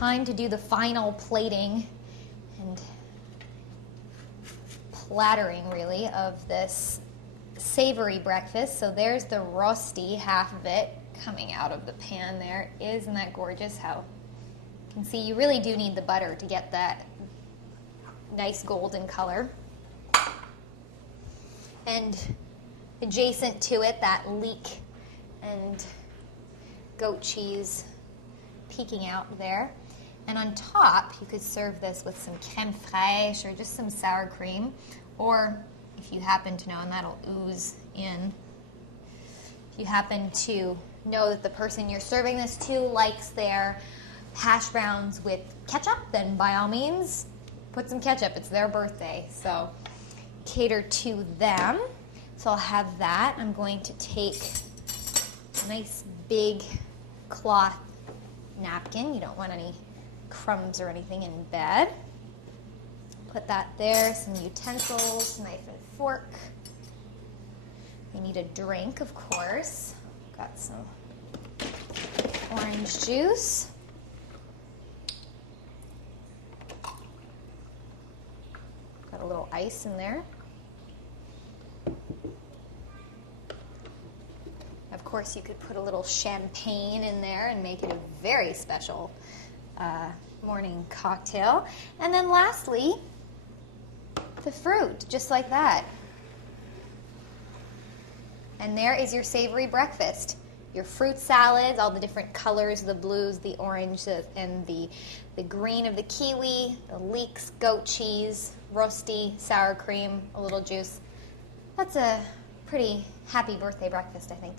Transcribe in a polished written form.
time to do the final plating and plattering, really, of this savory breakfast. So there's the rosti, half of it coming out of the pan there. Isn't that gorgeous? How you can see you really do need the butter to get that nice golden color. And adjacent to it, that leek and goat cheese peeking out there. And on top, you could serve this with some crème fraîche or just some sour cream. Or if you happen to know, and that'll ooze in, if you happen to know that the person you're serving this to likes their hash browns with ketchup, then by all means, put some ketchup. It's their birthday, so cater to them. So I'll have that. I'm going to take a nice big cloth napkin. You don't want any crumbs or anything in bed. Put that there, some utensils, knife and fork. You need a drink, of course. Got some orange juice. Got a little ice in there. Of course, you could put a little champagne in there and make it a very special morning cocktail. And then lastly, the fruit, just like that. And there is your savory breakfast. Your fruit salads, all the different colors, the blues, the orange, and the green of the kiwi, the leeks, goat cheese, rosti, sour cream, a little juice. That's a pretty happy birthday breakfast, I think.